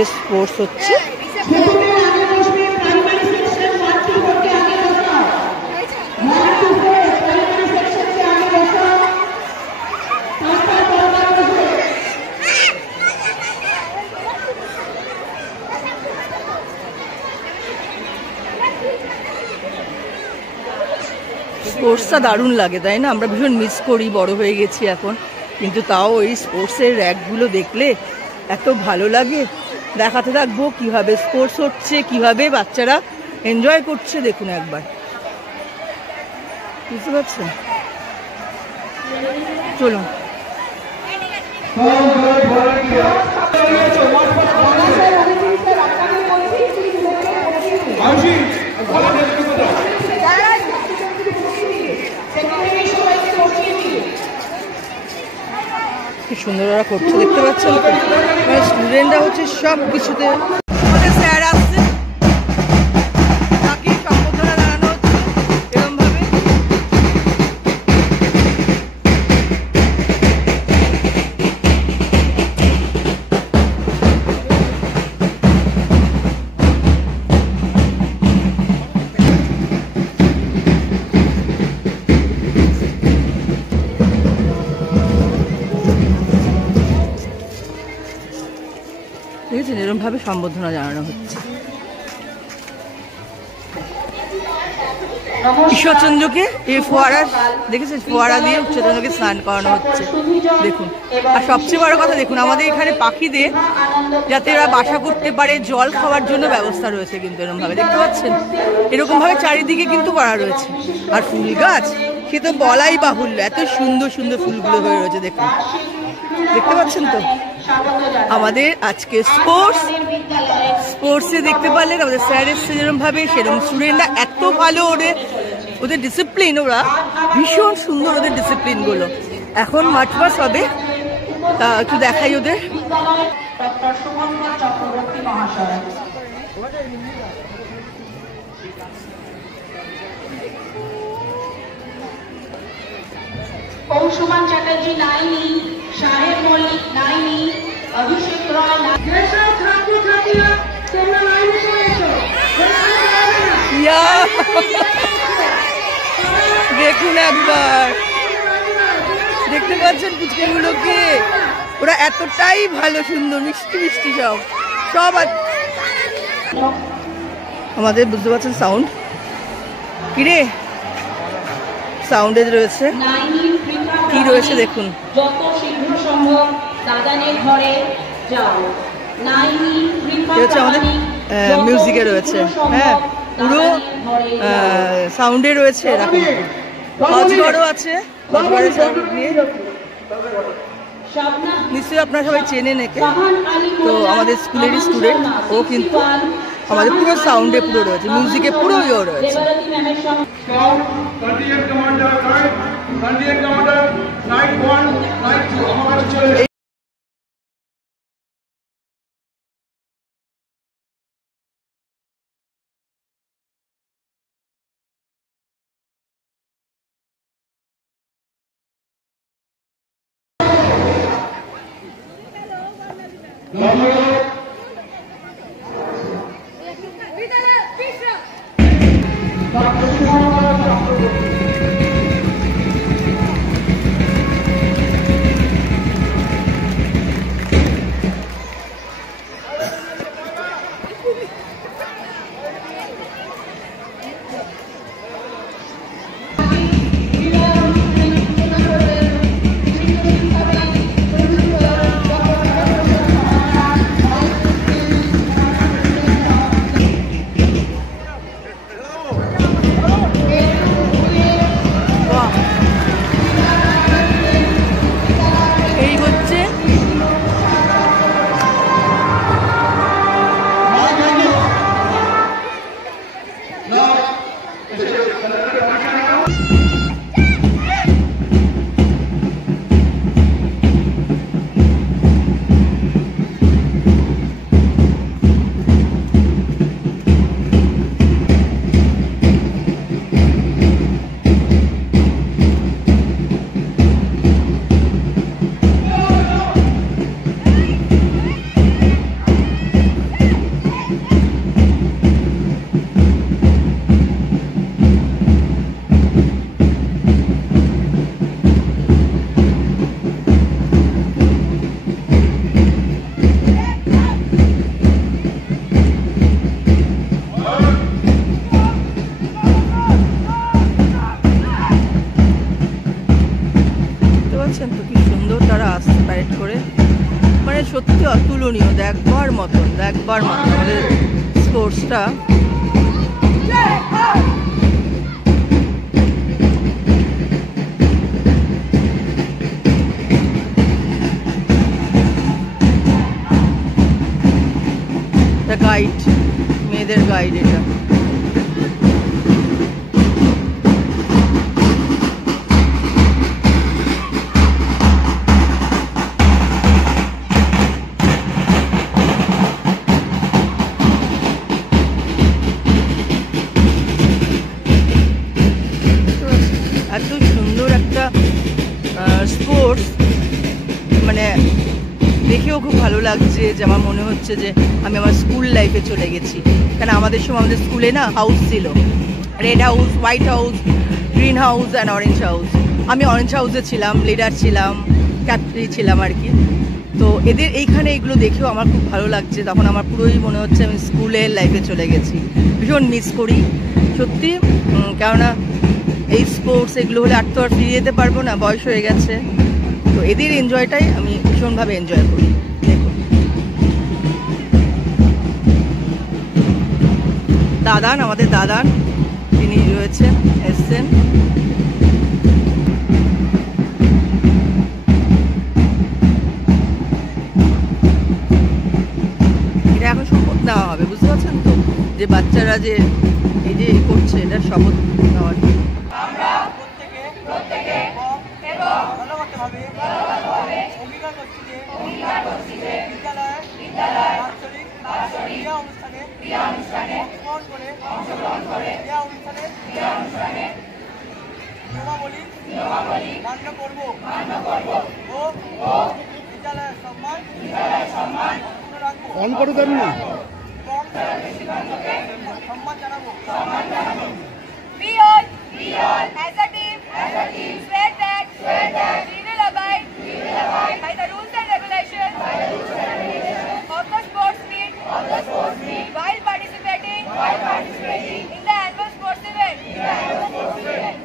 আজকে স্পোর্টস হচ্ছে। স্পোর্টসটা দারুণ লাগে, তাই না? আমরা ভীষণ মিস করি, বড় হয়ে গেছি এখন, কিন্তু তাও এই স্পোর্টসের র্যাকগুলো দেখলে এত ভালো লাগে। দেখাতে থাকবো কিভাবে স্পোর্টস হচ্ছে, কিভাবে বাচ্চারা এনজয় করছে। দেখুন একবার, বুঝতে পারছেন? চলুন। কি সুন্দর ওরা করছে, দেখতে পাচ্ছেন? মানে স্টুডেন্টরা হচ্ছে সব কিছুতে। আমাদের স্যার আসছে, তাকে সম্বোধনা জানানো হচ্ছে এরকম ভাবে। দেখেছেন, এরকম ভাবে সম্বোধনা জানানো হচ্ছে। ঈশ্বরচন্দ্রকে এই ফোয়ারা, দেখেছেন, ফোয়ারা দিয়ে ঈশ্বরচন্দ্রকে স্নান করানো হচ্ছে। দেখুন, আর সবচেয়ে বড় কথা দেখুন, আমাদের এখানে পাখিদের যাতে এরা বাসা করতে পারে, জল খাওয়ার জন্য ব্যবস্থা রয়েছে কিন্তু এরকম ভাবে, দেখতে পাচ্ছেন? এরকম ভাবে চারিদিকে কিন্তু করা রয়েছে। আর ফুল গাছ, সে তো বলাই বাহুল্য, এত সুন্দর সুন্দর ফুলগুলো হয়ে রয়েছে। দেখুন, দেখতে পাচ্ছেন তো? আমাদের আজকে স্পোর্টসে দেখতে পারলেন আমাদের স্যার এসছে যেরকম ভাবে, সেরকম স্টুডেন্টরা এত ভালো, ওদের ডিসিপ্লিন, ওরা ভীষণ সুন্দর, ওদের ডিসিপ্লিন গুলো। এখন মার্চ মাস হবে, তা একটু দেখাই ওদের। কৌসুমান চ্যাটার্জি নাইনি, সাহেব মল্লিক নাইনি, অভিষেক রয় দেখুন একবার, দেখতে পাচ্ছেন পুচকেগুলোকে? ওরা এতটাই ভালো, সুন্দর, মিষ্টি মিষ্টি সব সব। আমাদের বুঝতে পারছেন সাউন্ড কিরে, সাউন্ডে রয়েছে কি রয়েছে দেখুন। যত শীঘ্র সম্ভব দাদানের ঘরে যাও। হচ্ছে আমাদের মিউজিকে রয়েছে, হ্যাঁ, পুরো সাউন্ডে রয়েছে। এরকম অজগরও আছে, অজগরের সাউন্ড নিয়ে নিশ্চয়ই আপনারা সবাই চেনেন একে। তো আমাদের স্কুলেরই স্টুডেন্ট ও, কিন্তু আমাদের পুরো সাউন্ডে পুরো রয়েছে, মিউজিকে পুরো ইয়ে রয়েছে। দেখবার মতন আমাদের স্পোর্টসটা। গাইড, মেয়েদের গাইড এটা। এত সুন্দর একটা স্পোর্টস, মানে দেখেও খুব ভালো লাগছে যে আমার মনে হচ্ছে যে আমি আমার স্কুল লাইফে চলে গেছি। কারণ আমাদের সময় আমাদের স্কুলে না হাউস ছিল, red house, white house, green house and orange house. আমি অরেঞ্জ হাউসে ছিলাম, লিডার ছিলাম, ক্যাপ্টেন ছিলাম আর কি। তো এদের এইখানে এগুলো দেখেও আমার খুব ভালো লাগছে। তখন আমার পুরোই মনে হচ্ছে আমি স্কুলের লাইফে চলে গেছি। ভীষণ মিস করি সত্যি, কেননা এই স্পোর্টস এগুলো হলে আর তো আর ফিরে যেতে পারবো না, বয়স হয়ে গেছে। তো এদের এনজয়টাই আমি ভীষণভাবে এনজয় করি। দেখুন দাদান, আমাদের দাদান তিনি রয়েছেন, এসছেন। এটা এখন শপথ নেওয়া হবে, বুঝতে পারছেন তো, যে বাচ্চারা যে এই যে করছে এটা শপথ নেওয়ার। অন করে দেন না। We all, as a team, swear that we will abide by the rules and regulations of the sports meet while participating in the annual sports event.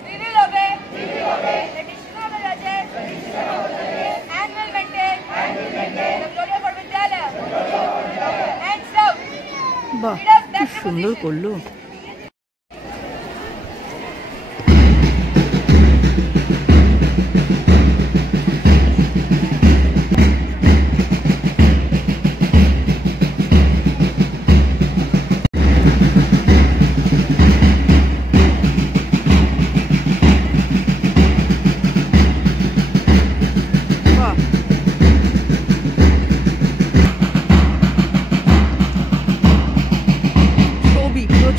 We will obey the decision of the judges and will maintain the glory of our Vidyalaya. And so, বাহ, কি সুন্দর করলো।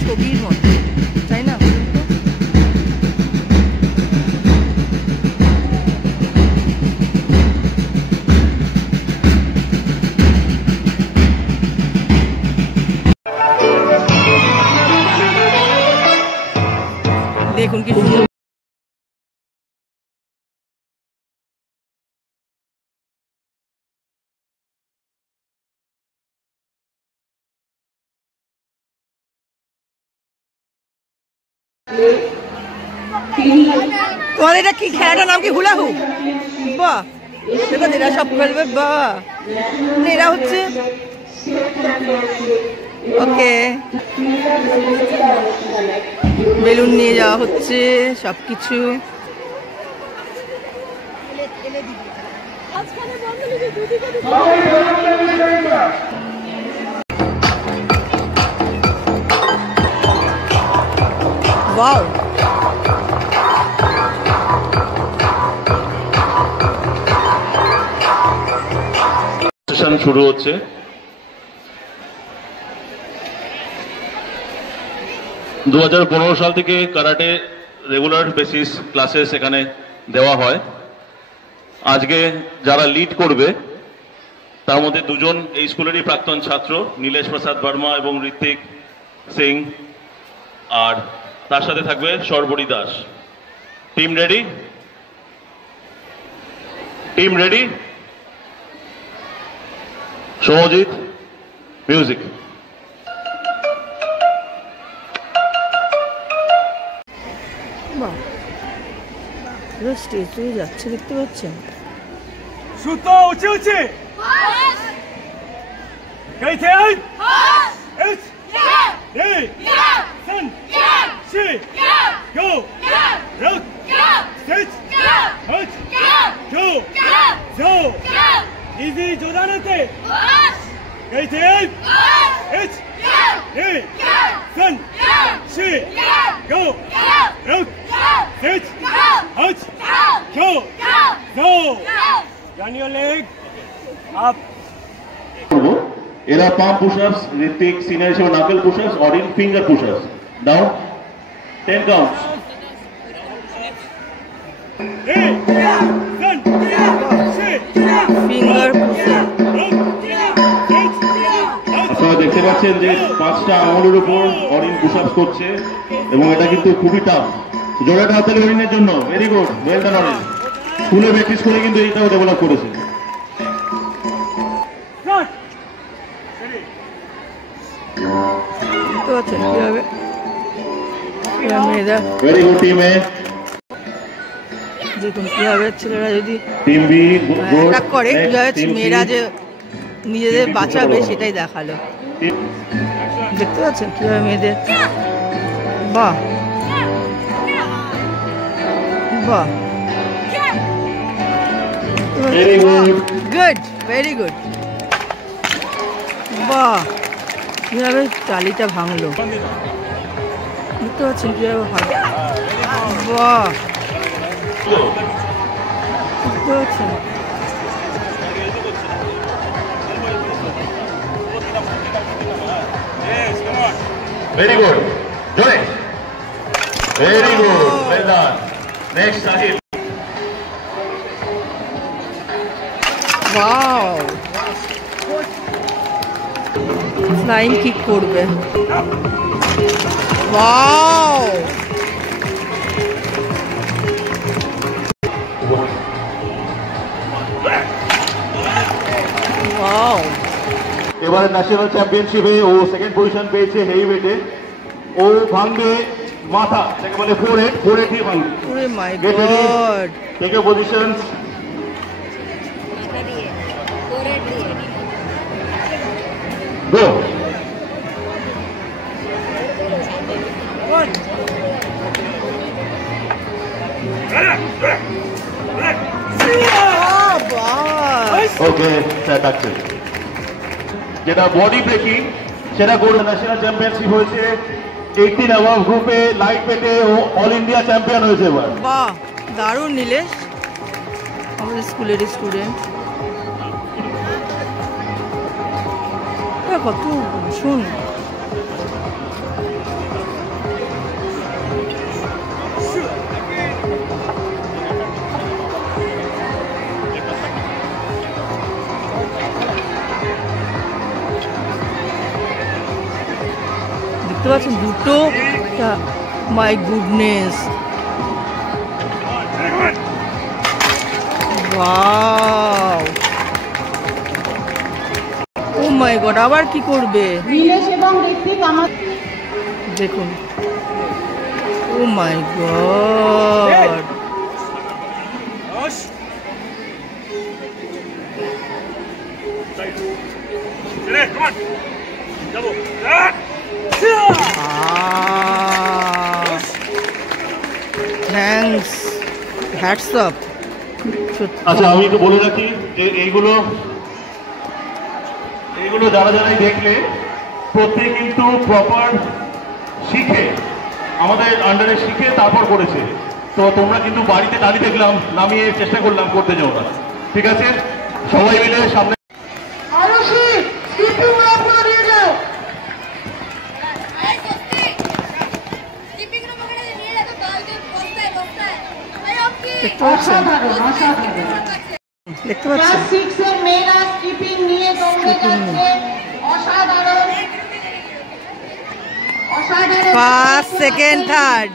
ছবির মতো, তাই না? দেখুন কি সুন্দর। তোমাদের এটা কি খেলাটার নাম কি? হুলা হুপ। বাহ, দেখো এরা সব খেলবে। বাহ, এরা হচ্ছে ওকে, বেলুন নিয়ে যাওয়া হচ্ছে সবকিছু। ওয়াও, সেশন শুরু হচ্ছে। দু 2015 সাল থেকে কারাটে রেগুলার বেসিস ক্লাসেস এখানে দেওয়া হয়। আজকে যারা লিড করবে তার মধ্যে দুজন এই স্কুলেরই প্রাক্তন ছাত্র, নীলেশ প্রসাদ বর্মা এবং ঋত্বিক সিং, আর তার সাথে থাকবে Sarbari Das. Team ready? Team ready? Saujit, music. Stage হয়ে যাচ্ছে, দেখতে পাচ্ছেন? সুতো উঁচে উঁচে। कैसे इजी जोदाने थे कैसे सन शी गो रुक सिट हच go go Run your leg up. Either palm push-ups, Ritik, senior show knuckle push-ups, or in finger push-ups. Down. 10 counts. Finger push-up. আপনারা দেখতে পাচ্ছেন যে 5টা আঙুলের উপর অরিন পুশ-আপস করছে এবং এটা কিন্তু খুবই টাফ। জোরে একটা হাততালি অরিনের জন্য। Very good, well done Arin. স্কুলে প্র্যাকটিস করে কিন্তু এইটাও ডেভেলপ করেছে। তো আচ্ছা কিভাবে মেয়েরা ভেরি গুড টিম এ। দেখুন কিভাবে ছেলেরা যদি টিম বি অ্যাটাক করে কিভাবে মেয়েরা যে নিজেদের বাঁচাবে সেটাই দেখালো। দেখতে পাচ্ছেন কিভাবে মেয়েদের বাহ বাহ Very good. Good, very good. বাহ কিভাবে টালিটা ভাঙলো দেখতে পাচ্ছেন কিভাবে ভাঙলো বাহ দেখতে পাচ্ছেন Very good. Joy. Very good. Well done. Next Sahil. Wow. Flying kick করবে। Wow. Wow. এবারে ন্যাশনাল চ্যাম্পিয়নশিপে ও সেকেন্ড পজিশন পেয়েছে হেভিওয়েটে। ও ভাঙবে মাথা, যাকে বলে ফোরহেড দিয়ে ভাঙবে। Oh my God. Take your positions. Go. What? Oh, boss. Okay, that's it. যেটা বডি ব্রেকিং সেটা গোল্ড ন্যাশনাল চ্যাম্পিয়নশিপ হয়েছে 18 অ্যাবাভ গ্রুপে লাইট ওয়েটে ও অল ইন্ডিয়া চ্যাম্পিয়ন হয়েছে এবার। বাহ দারুণ নীলেশ, আমাদের স্কুলের স্টুডেন্ট। কত শুন দেখতে পাচ্ছেন দুটো, my goodness, wow, oh my God, আবার কি করবে নীলেশ এবং ঋত্বিক আমার দেখুন, oh my God, thanks, hats up. আচ্ছা আমি একটু বলে রাখি যে এইগুলো যারা যারাই দেখলে প্রত্যেক কিন্তু প্রপার শিখে আমাদের আন্ডারে শিখে তারপর করেছে। তো তোমরা কিন্তু বাড়িতে দাঁড়িয়ে দেখলাম, নামিয়ে চেষ্টা করলাম, করতে যাও না, ঠিক আছে? সবাই মিলে সামনে দেখতে পাচ্ছেন মেয়েরা স্কিপিং নিয়ে দৌড়ে যাচ্ছে, অসাধারণ অসাধারণ, ফার্স্ট সেকেন্ড থার্ড।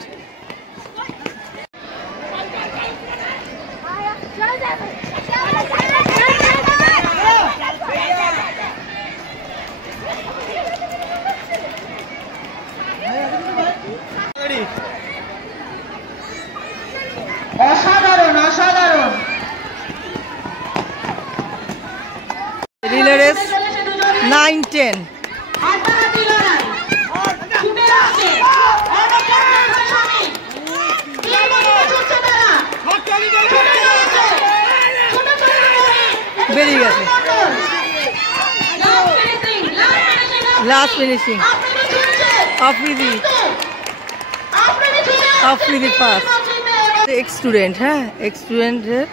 অসাধারণ অসাধারণ। Relay race 9 9-10। হাড্ডাহাড্ডি লড়াই ছুটে আসছে অনবদ্য ভাষণে তিন গতিতে ছুটছে তারা ছুটে চলেছে ছুটে চলেছে বেরিয়ে গেছে। Last finishing Afridi first. Ex student, হ্যাঁ এক্স স্টুডেন্টের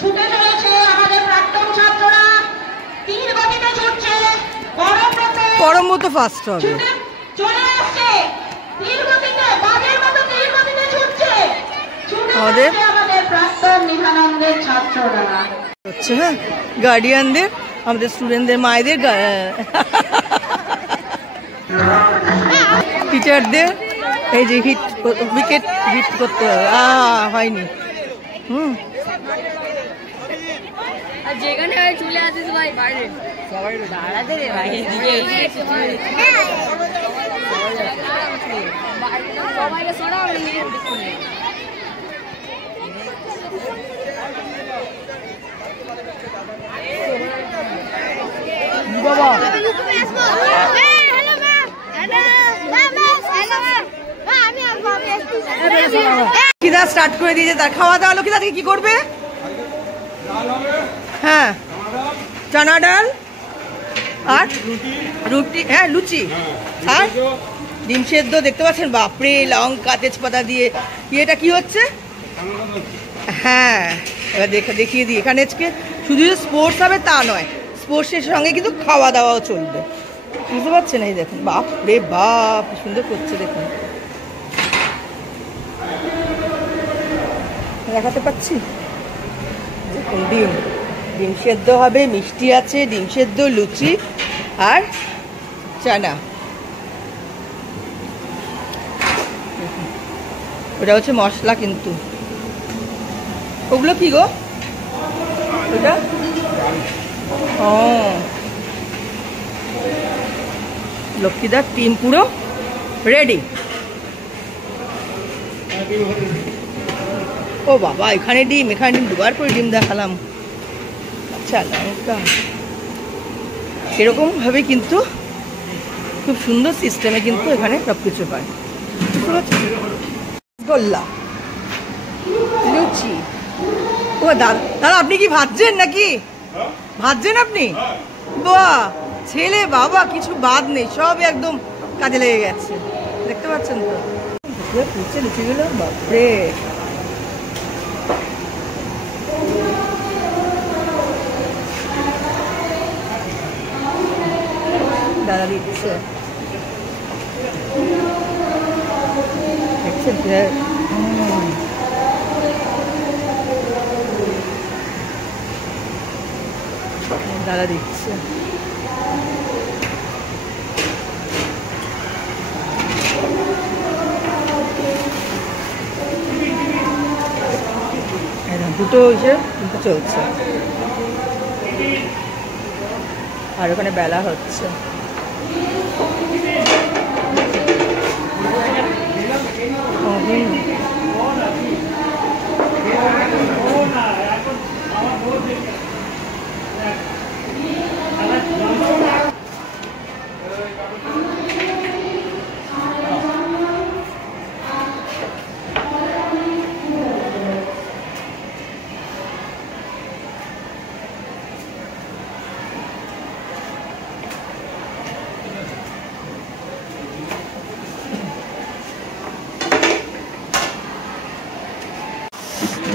ছুটে চলেছে আমাদের প্রাক্তন ছাত্ররা তিন গতিতে ছুটছে পরম তো ফার্স্ট হবে। চলে আসছে তিন গতিতে বাজের মতো তিন গতিতে ছুটছে আমাদের আমাদের প্রাক্তন নিহানন্দের ছাত্ররা হচ্ছে, হ্যাঁ গার্ডিয়ানদের, আমাদের স্টুডেন্টদের মায়েদের, টিচারদের। এই যে হিট উইকেট হিট করতে হবে, হয়নি। যেখানে চলে আসিস ভাই বাইরে সবাই দাঁড়াতে রে ভাই সবাইকে সরাও বাবা লক্ষ্মীদা স্টার্ট করে দিয়েছে তার খাওয়া দাওয়া। লক্ষ্মীদা থেকে কি করবে? হ্যাঁ চানা ডাল আর রুটি, হ্যাঁ লুচি আর ডিম সেদ্ধ। দেখতে পাচ্ছেন বাপরে, লঙ্কা তেজপাতা দিয়ে। এটা কি হচ্ছে? হ্যাঁ এবার দেখিয়ে দিই। এখানে আজকে শুধু যে স্পোর্টস হবে তা নয়, স্পোর্টসের সঙ্গে কিন্তু খাওয়া দাওয়াও চলবে, বুঝতে পারছেন? এই দেখুন বাপরে বাপ কি সুন্দর করছে, দেখুন দেখাতে পাচ্ছি। দেখুন ডিম সেদ্ধ হবে, মিষ্টি আছে, ডিম সেদ্ধ, লুচি আর চানা। ওটা হচ্ছে মশলা, কিন্তু ওগুলো কি গো? ওটা ও লক্ষ্মীদার টিম পুরো রেডি। ও বাবা এখানে ডিম, এখানে ডিম, দুবার করে ডিম দেখালাম। আচ্ছা লঙ্কা এরকম ভাবে কিন্তু খুব সুন্দর সিস্টেমে কিন্তু এখানে সব কিছু পায়। গোল্লা, লুচি। ও দাদা আপনি কি ভাজছেন নাকি? ভাজছেন আপনি? বাহ ছেলে বাবা কিছু বাদ নেই, সব একদম কাজে লেগে গেছে, দেখতে পাচ্ছেন তো লুচিগুলো। বাপরে দাদা দিচ্ছে, দেখছেন দাদা দিচ্ছে। দুটো হিসেবে দুটো চলছে, আর ওখানে বেলা হচ্ছে।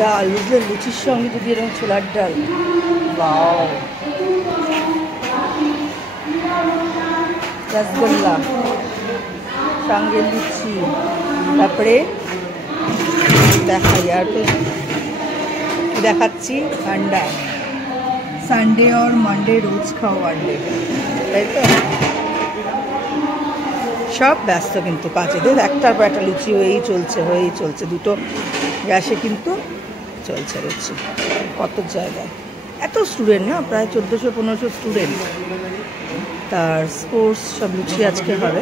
ডাল, বুঝলেন লুচির সঙ্গে যদি এরকম ছোলার ডাল, বাও। রসগোল্লা সঙ্গে লুচি, তারপরে দেখাই আর তো দেখাচ্ছি আন্ডা। সানডে আর মানডে রোজ খাও আন্ডে, তাই তো? সব ব্যস্ত কিন্তু কাজে, একটার পর একটা লুচি হয়েই চলছে, দুটো গ্যাসে কিন্তু চলছে লুচি। কত জায়গায় এত স্টুডেন্ট না, প্রায় 1400-1500 স্টুডেন্ট, তার স্পোর্টস সব লুচি আজকে হবে।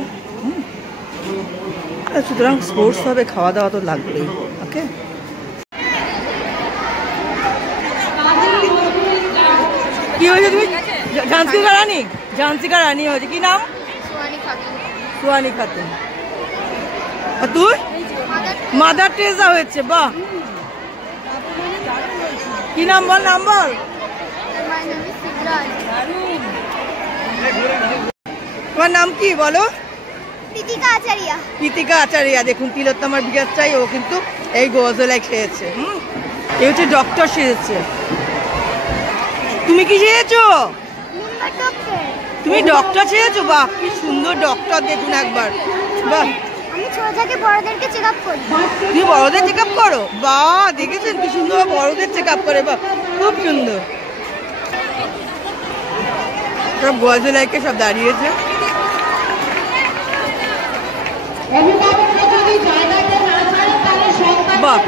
সুতরাং স্পোর্টস হবে, খাওয়া দাওয়া তো লাগবেই। ওকে কি হয়েছে? তুমি ঝান্সিকা রানী হয়েছে। কি নাম? সুহানি খাতুন। আর তুই? মাদার টেরেসা হয়েছে। বাহ, কি নাম বল, নাম বল। তোমার নাম কি বলো? প্রীতিকা আচারিয়া। দেখুন তিলোত্তমার বিকাশ চাই, ও কিন্তু এই গজলায় সেজেছে। এই হচ্ছে ডক্টর সেজেছে। তুমি কি সেজেছো? তুমি ডক্টর সেজেছো? বাহ, কি সুন্দর ডক্টর। দেখুন একবার। বাহ, আমি ছোট থেকে বড়দেরকে চেকআপ করি। তুমি বড়দের চেকআপ করো? বাহ, দেখেছেন কি সুন্দর বড়দের চেকআপ করে। বাহ, খুব সুন্দর। সব গজলাইকে সব দাঁড়িয়েছে। বাহ,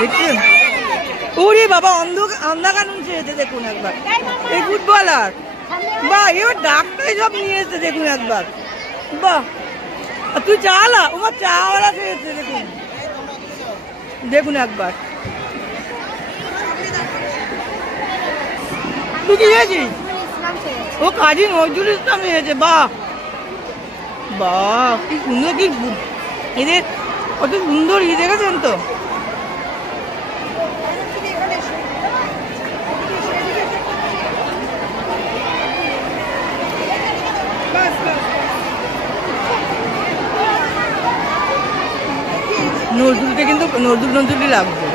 দেখছেন? ওরে বাবা, অন্ধা কানুন সেজেছে। দেখুন একবার, এই ফুটবলার। বাহ, এবার ডাক্তার সব নিয়ে এসেছে। দেখুন একবার। বাহ, তুই চালা, ওমা চাওয়ালা সেজেছে। দেখুন, দেখুন একবার। তুই কি হয়েছিস? ও কাজী নজরুল ইসলাম হয়েছে। বাহ বাহ, কি সুন্দর। কি এদের কত সুন্দর ই দেখেছেন তো? নজরুলকে কিন্তু নজরুলই লাগবে।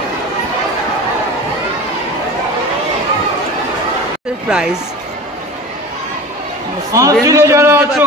প্রাইজ যারা আছো